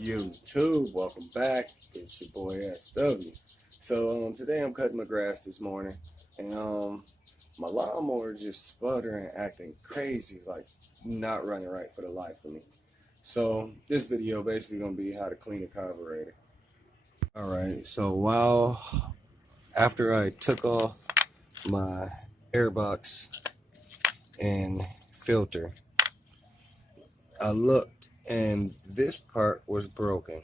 YouTube, welcome back. It's your boy SW. So today I'm cutting my grass this morning, and my lawnmower just sputtering, acting crazy, like not running right for the life of me. So this video basically gonna be how to clean a carburetor. All right. So after I took off my airbox and filter, I looked, and this part was broken.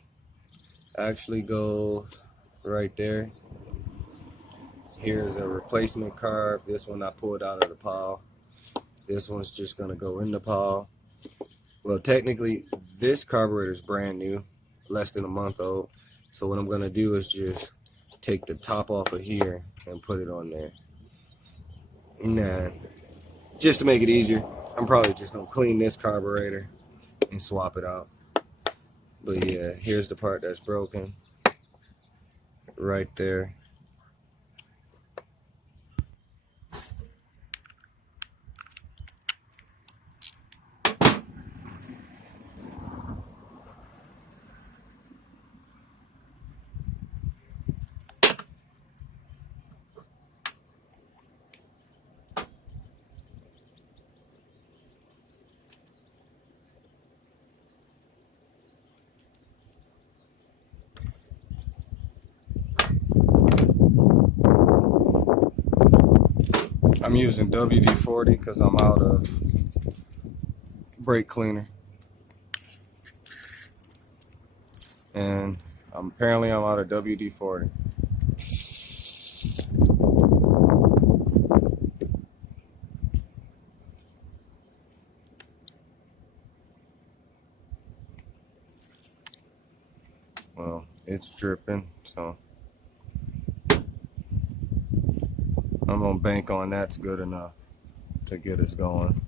Actually goes right there. Here's a replacement carb. This one I pulled out of the pile. This one's just gonna go in the pile. Well, technically this carburetor is brand new, less than a month old. So what I'm gonna do is just take the top off of here and put it on there. Nah, just to make it easier, I'm probably just gonna clean this carburetor and swap it out. But yeah, here's the part that's broken right there. I'm using WD-40 because I'm out of brake cleaner, and apparently I'm out of WD-40. Well, it's dripping, so I'm gonna bank on that's good enough to get us going.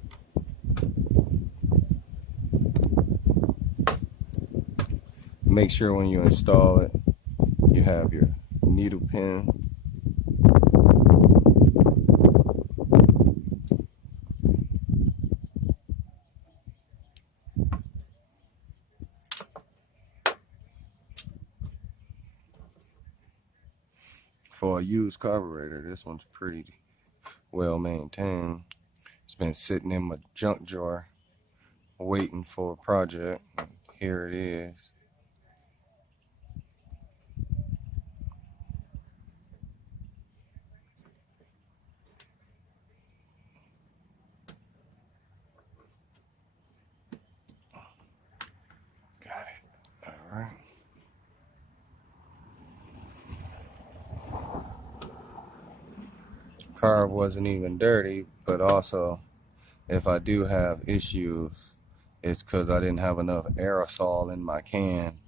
Make sure when you install it, you have your needle pin. For a used carburetor, this one's pretty well maintained. It's been sitting in my junk drawer waiting for a project. Here it is. Got it. All right. Carb wasn't even dirty, but also if I do have issues, it's because I didn't have enough aerosol in my can.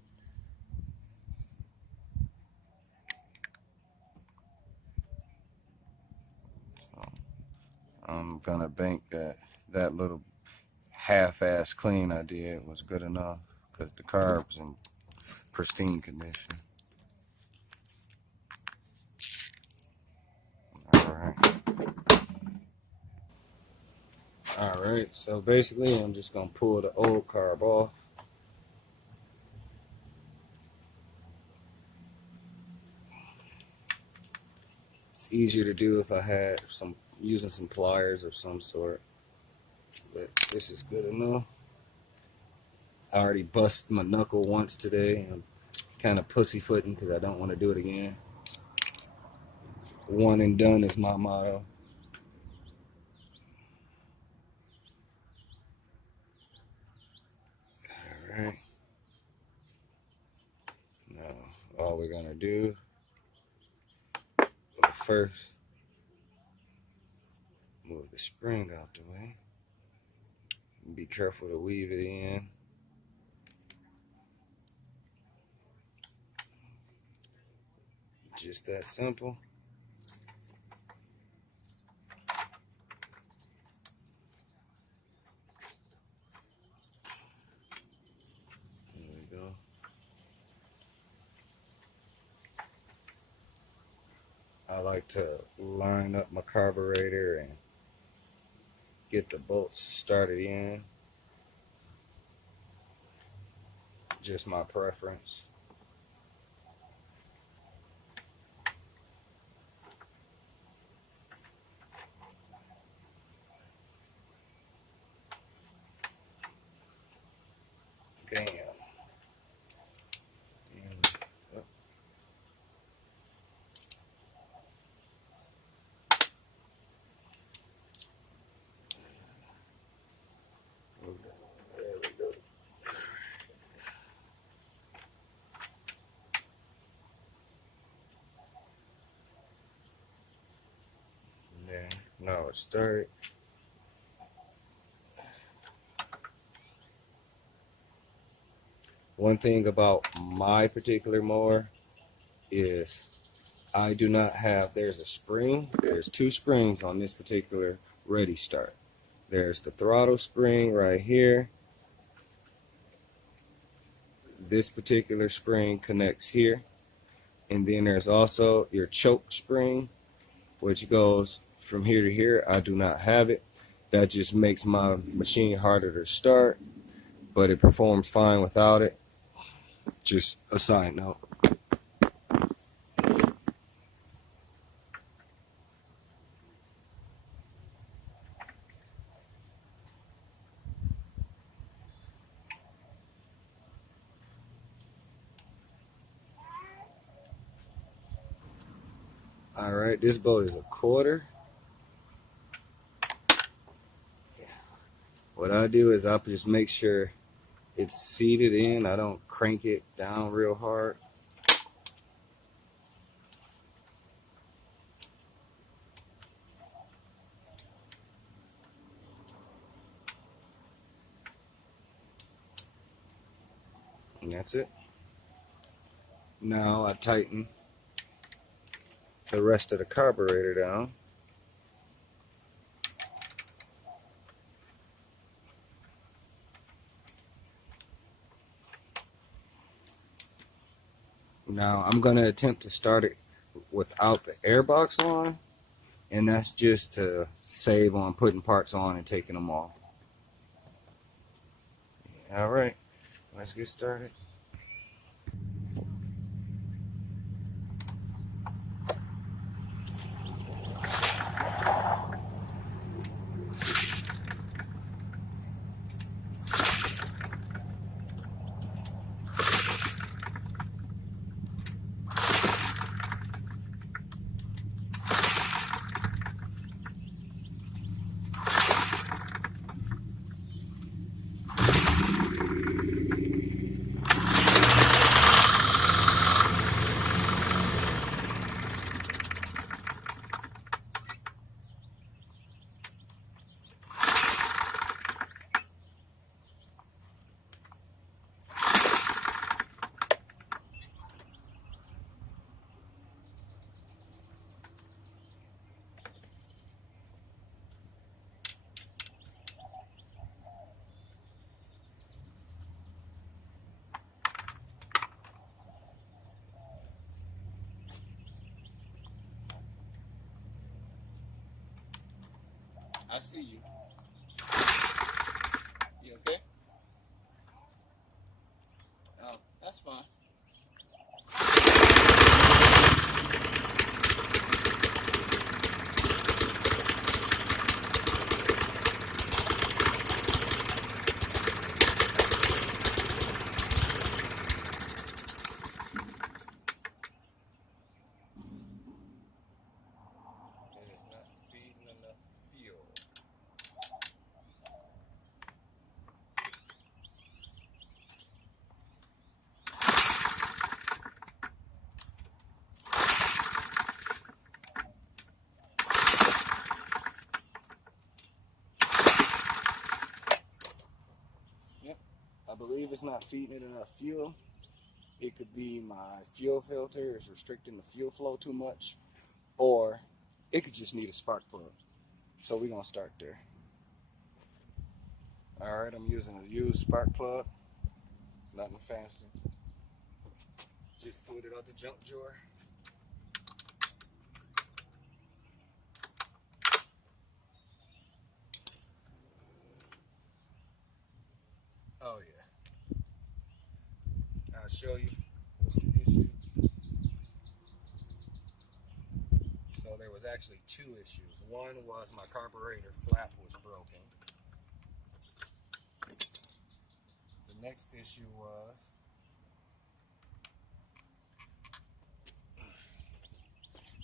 So I'm gonna bank that little half-ass clean I did was good enough because the carb's in pristine condition. Alright, so basically I'm just gonna pull the old carb off. It's easier to do if I had using some pliers of some sort, but this is good enough. I already busted my knuckle once today. I'm kind of pussyfooting because I don't want to do it again. One and done is my motto. Alright. Now, all we're going to do first, move the spring out the way. Be careful to weave it in. Just that simple. There we go. I like to line up my carburetor and get the bolts started in. just my preference. Damn. No, it started. One thing about my particular mower is I do not have, there's a spring, there's two springs on this particular ready start. There's the throttle spring right here. This particular spring connects here. And then there's also your choke spring, which goes from here to here. I do not have it. That just makes my machine harder to start, but it performs fine without it. Just a side note. All right, this boat is a quarter. What I do is I just make sure it's seated in. I don't crank it down real hard. And that's it. Now I tighten the rest of the carburetor down. Now I'm going to attempt to start it without the airbox on, and that's just to save on putting parts on and taking them off. All right, let's get started. I see you. You okay? Oh, that's fine. It is not feeding enough fuel. Yep, I believe it's not feeding it enough fuel. It could be my fuel filter is restricting the fuel flow too much, or it could just need a spark plug. So we're gonna start there. All right, I'm using a used spark plug, nothing fancy. Just pulled it out the junk drawer. Oh yeah. show you what's the issue. So there was actually two issues. One was my carburetor flap was broken. The next issue was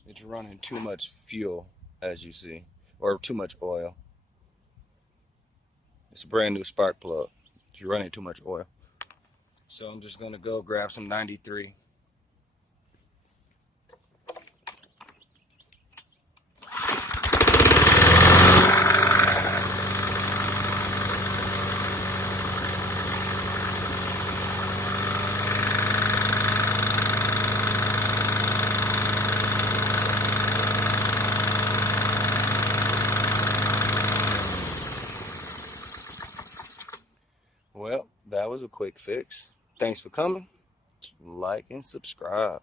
it's running too much fuel, as you see, or too much oil. It's a brand new spark plug. You're running too much oil. So I'm just gonna go grab some 93. Well, that was a quick fix. Thanks for coming. Like and subscribe.